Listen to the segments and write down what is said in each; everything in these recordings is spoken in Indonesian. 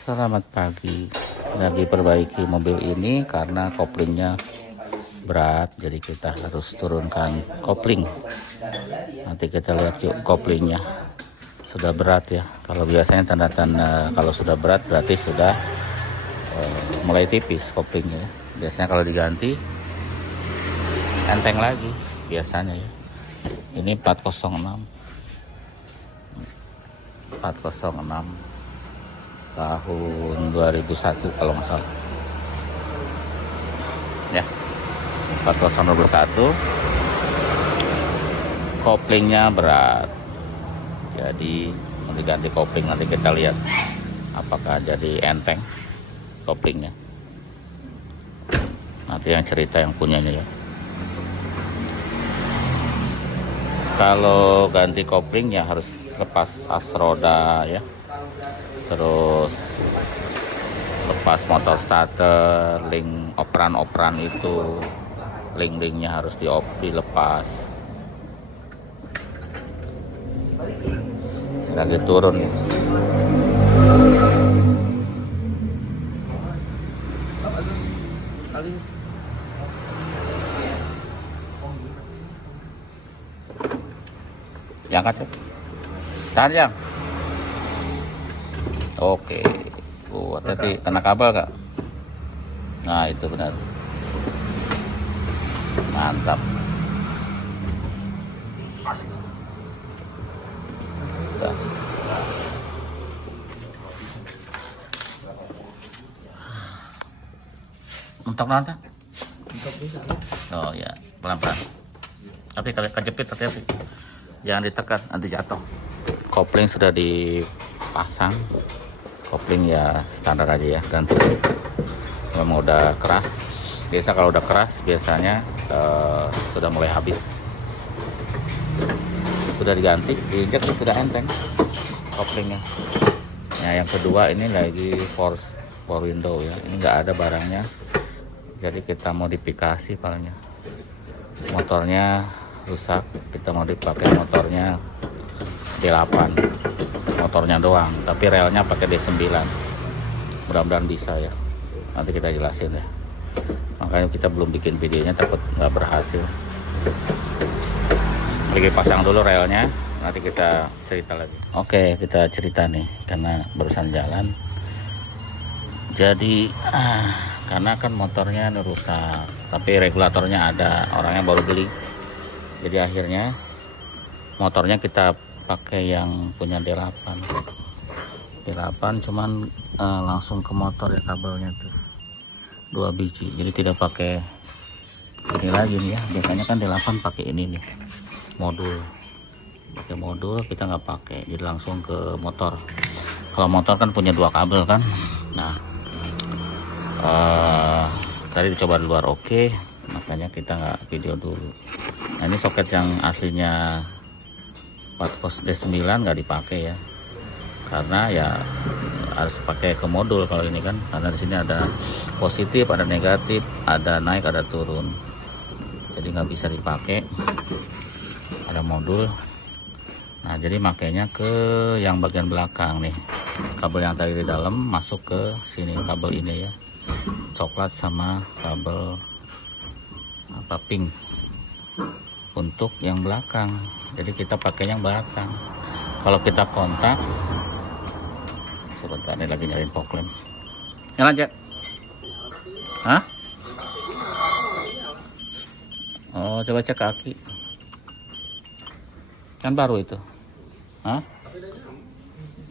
Selamat pagi. Lagi perbaiki mobil ini karena koplingnya berat, jadi kita harus turunkan kopling. Nanti kita lihat yuk koplingnya. Sudah berat ya. Kalau biasanya tanda-tanda kalau sudah berat berarti sudah mulai tipis koplingnya. Biasanya kalau diganti enteng lagi biasanya ya. Ini 406 tahun 2001 kalau nggak salah ya, 4021. Koplingnya berat, jadi mau diganti kopling. Nanti kita lihat apakah jadi enteng koplingnya. Nanti yang cerita yang punyanya ya. Kalau ganti kopling ya harus lepas as roda ya, terus lepas motor starter, link operan itu, link-linknya harus dilepas. Lagi turun nih. Diangkat sih. Tahan yang. Oke. Hati-hati kena kabel kak. Nah itu benar. Mantap. Sudah. Untuk nanti. Oh ya, pelan-pelan. Tapi kalau kejepit hati-hati. Jangan ditekan, nanti jatuh. Kopling sudah dipasang. Kopling ya standar aja ya, ganti. Memang udah keras. Biasa kalau udah keras biasanya sudah mulai habis. Sudah diganti, diinjak sudah enteng koplingnya. Nah, yang kedua ini lagi force power window ya. Ini nggak ada barangnya. Jadi kita modifikasi palingnya. Motornya rusak, kita mau dipakai motornya D8, motornya doang, tapi relnya pakai D9. Mudah-mudahan bisa ya, nanti kita jelasin ya. Makanya kita belum bikin videonya, takut nggak berhasil. Lagi pasang dulu relnya, nanti kita cerita lagi. Oke, kita cerita nih karena barusan jalan. Jadi karena kan motornya rusak, tapi regulatornya ada, orangnya baru beli. Jadi akhirnya motornya kita pakai yang punya D8 cuman langsung ke motor ya, kabelnya tuh 2 biji, jadi tidak pakai ini lagi nih ya. Biasanya kan D8 pakai ini nih, pakai modul, kita nggak pakai, jadi langsung ke motor. Kalau motor kan punya 2 kabel kan. Nah tadi dicoba di luar, oke, makanya kita nggak video dulu. Nah ini soket yang aslinya 4D9 nggak dipakai ya, karena ya harus pakai ke modul kalau ini kan, karena di sini ada positif, ada negatif, ada naik, ada turun, jadi nggak bisa dipakai, ada modul. Nah jadi makainya ke yang bagian belakang nih, kabel yang tadi di dalam masuk ke sini, kabel ini ya, coklat sama kabel pink untuk yang belakang. Jadi kita pakai yang belakang. Kalau kita kontak, sebentar ini lagi nyariin poklem. Nyala aja. Hah? Oh, coba cek kaki. Kan baru itu. Hah?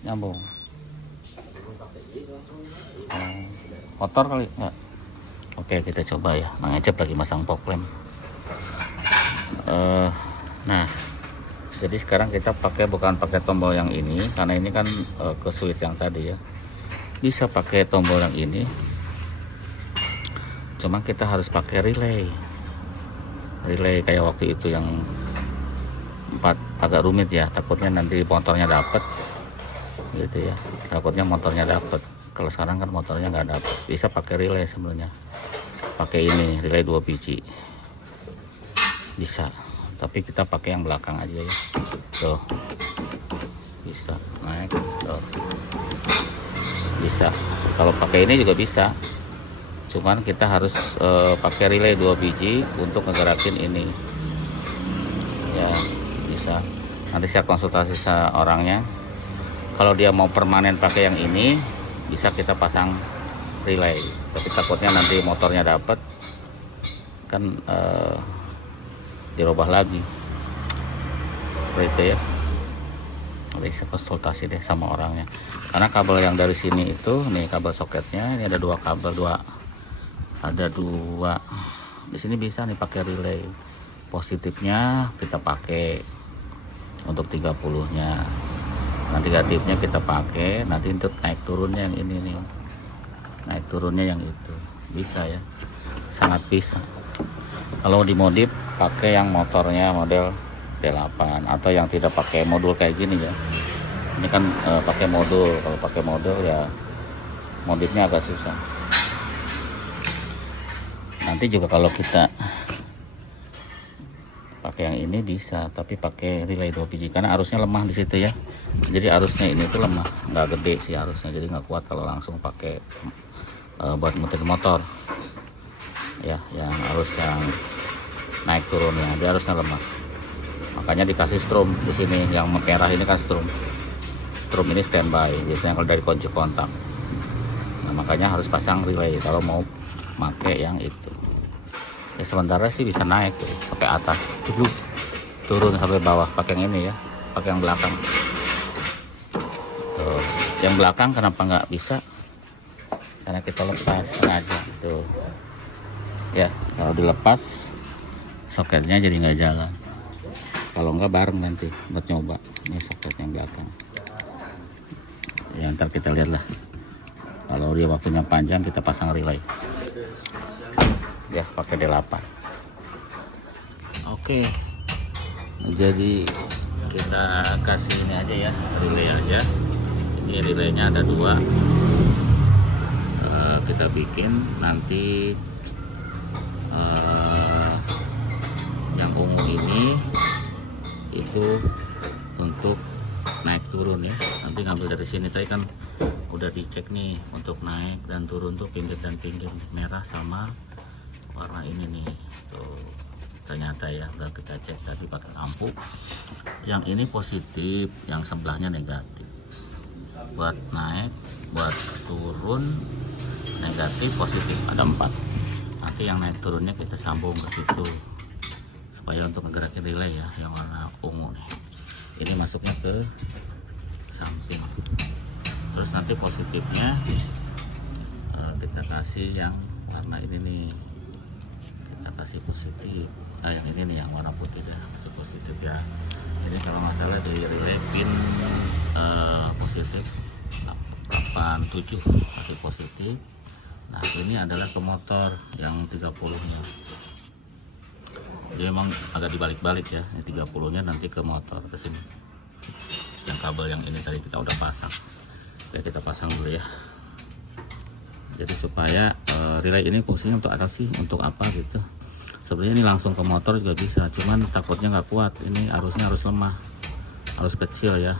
Nyambung. Kotor kali enggak? Oke, kita coba ya. Mang Ecep lagi masang poklem. Nah, jadi sekarang kita bukan pakai tombol yang ini, karena ini kan ke switch yang tadi ya. Bisa pakai tombol yang ini, cuma kita harus pakai relay kayak waktu itu yang 4, agak rumit ya. Takutnya nanti motornya dapet gitu ya, takutnya motornya dapet. Kalau sekarang kan motornya nggak dapet, bisa pakai relay sebenarnya. Pakai ini relay 2 biji bisa, tapi kita pakai yang belakang aja ya. Tuh bisa naik tuh. bisa. Kalau pakai ini juga bisa, cuman kita harus pakai relay 2 biji untuk ngegerakin ini ya. Bisa, nanti saya konsultasi sama orangnya. Kalau dia mau permanen pakai yang ini, bisa kita pasang relay, tapi takutnya nanti motornya dapat kan dirubah lagi seperti itu ya. Nanti saya konsultasi deh sama orangnya, karena kabel yang dari sini itu nih, kabel soketnya ini ada dua kabel, ada dua di sini. Bisa nih pakai relay. Positifnya kita pakai untuk 30-nya, nanti negatifnya kita pakai nanti untuk naik turunnya yang ini nih, naik turunnya yang itu. Bisa ya, sangat bisa. Kalau dimodif pakai yang motornya model D8 atau yang tidak pakai modul kayak gini ya. Ini kan pakai modul. Kalau pakai modul ya modifnya agak susah. Nanti juga kalau kita pakai yang ini bisa, tapi pakai relay 2 biji karena arusnya lemah di situ ya. Jadi arusnya ini tuh lemah, nggak gede sih arusnya, jadi nggak kuat kalau langsung pakai buat muter motor ya. Yang arus yang naik turunnya dia arusnya lemah, makanya dikasih strum di sini. Yang merah ini kan strum ini standby biasanya kalau dari kunci kontak. Nah, makanya harus pasang relay kalau mau pakai yang itu ya. Sementara sih bisa naik tuh sampai atas, turun sampai bawah pakai yang ini ya, pakai yang belakang tuh. Yang belakang kenapa nggak bisa? Karena kita lepas aja tuh ya. Kalau dilepas soketnya jadi nggak jalan, kalau nggak bareng nanti buat nyoba. Ini soket yang belakang ya, ntar kita lihat lah. Kalau dia waktunya panjang kita pasang relay ya, pakai D8. Oke, jadi kita kasih ini aja ya, relay aja. Ini relaynya ada 2, kita bikin nanti yang ungu ini itu untuk naik turun ya. Nanti ngambil dari sini, tadi kan udah dicek nih untuk naik dan turun tuh pinggir dan pinggir, merah sama warna ini nih tuh. Ternyata ya udah kita cek tadi pakai lampu, yang ini positif, yang sebelahnya negatif. Buat naik, buat turun negatif, positif, ada 4. Nanti yang naik turunnya kita sambung ke situ supaya untuk ngegerakin relay ya, yang warna ungu nih. Ini masuknya ke samping, terus nanti positifnya kita kasih yang warna ini nih, kita kasih positif. Yang ini nih yang warna putih dah, masuk positif ya. Ini kalau nggak salah dari relay pin positif 87 masih positif. Nah ini adalah ke motor yang 30-nya, jadi memang agak dibalik-balik ya. Ini 30-nya nanti ke motor ke sini. Yang kabel yang ini tadi kita udah pasang ya, kita pasang dulu ya. Jadi supaya relay ini fungsinya untuk apa sih, untuk apa gitu. Sebenarnya ini langsung ke motor juga bisa, cuman takutnya nggak kuat. Ini arusnya arus lemah, arus kecil ya.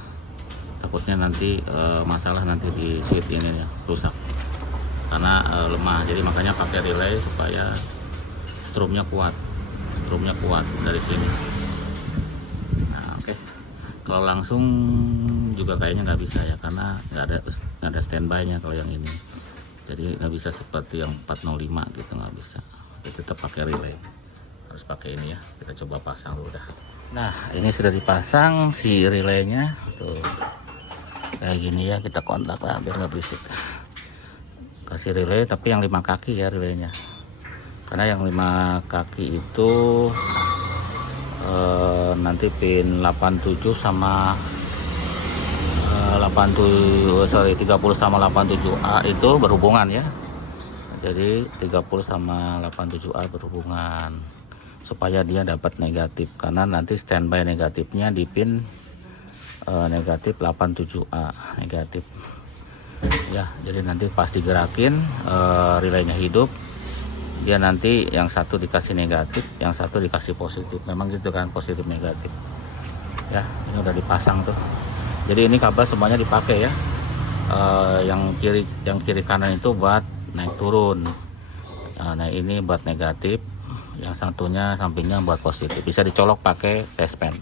Takutnya nanti masalah nanti di switch ini ya, rusak karena lemah. Jadi makanya pakai relay supaya strumnya kuat dari sini. Nah oke. Kalau langsung juga kayaknya nggak bisa ya, karena nggak ada standby nya kalau yang ini. Jadi nggak bisa seperti yang 405 gitu, nggak bisa. Kita tetap pakai relay, harus pakai ini ya. Kita coba pasang dulu dah. Nah ini sudah dipasang si relaynya tuh kayak gini ya. Kita kontak lah biar nggak berisik. Kasih relay tapi yang 5 kaki ya relaynya, karena yang 5 kaki itu nanti pin 87 sama 30 sama 87A itu berhubungan ya. Jadi 30 sama 87A berhubungan supaya dia dapat negatif, karena nanti standby negatifnya di pin negatif 87A negatif ya. Jadi nanti pas digerakin relaynya hidup, dia nanti yang satu dikasih negatif, yang satu dikasih positif. Memang gitu kan, positif negatif ya. Ini udah dipasang tuh, jadi ini kabel semuanya dipakai ya. yang kiri kanan itu buat naik turun. Nah ini buat negatif, yang satunya sampingnya buat positif. Bisa dicolok pakai touchpen.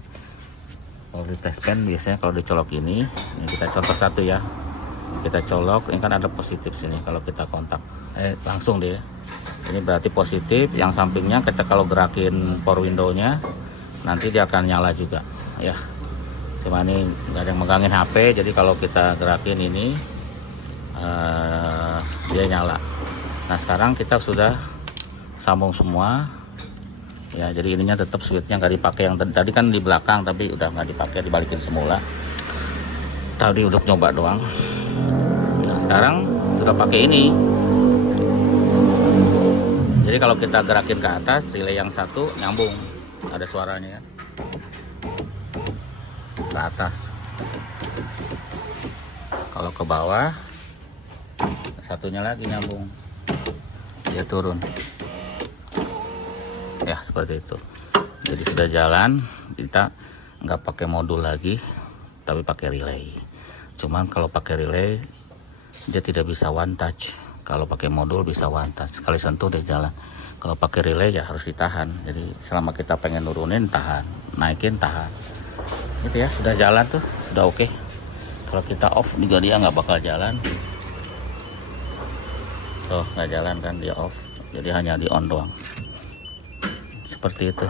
Kalau di touchpen biasanya kalau dicolok ini kita contoh satu ya, kita colok ini kan ada positif sini. Kalau kita kontak langsung deh, ini berarti positif. Yang sampingnya kita kalau gerakin power window-nya nanti dia akan nyala juga ya. Cuma ini nggak ada yang megangin HP, jadi kalau kita gerakin ini dia nyala. Nah sekarang kita sudah sambung semua ya, jadi ininya tetap switchnya nggak dipakai. Yang tadi kan di belakang tapi udah nggak dipakai, dibalikin semula. Tadi udah nyoba doang. Nah sekarang sudah pakai ini, jadi kalau kita gerakin ke atas, relay yang satu nyambung, ada suaranya ya, ke atas. Kalau ke bawah, satunya lagi nyambung, dia turun ya, seperti itu. Jadi sudah jalan, kita nggak pakai modul lagi tapi pakai relay. Cuman kalau pakai relay dia tidak bisa one touch. Kalau pakai modul bisa one touch, sekali sentuh dia jalan. Kalau pakai relay ya harus ditahan. Jadi selama kita pengen nurunin tahan, naikin tahan, gitu ya. Sudah jalan tuh, sudah oke. Kalau kita off juga dia nggak bakal jalan. Tuh nggak jalan kan, dia off, jadi hanya di on doang, seperti itu.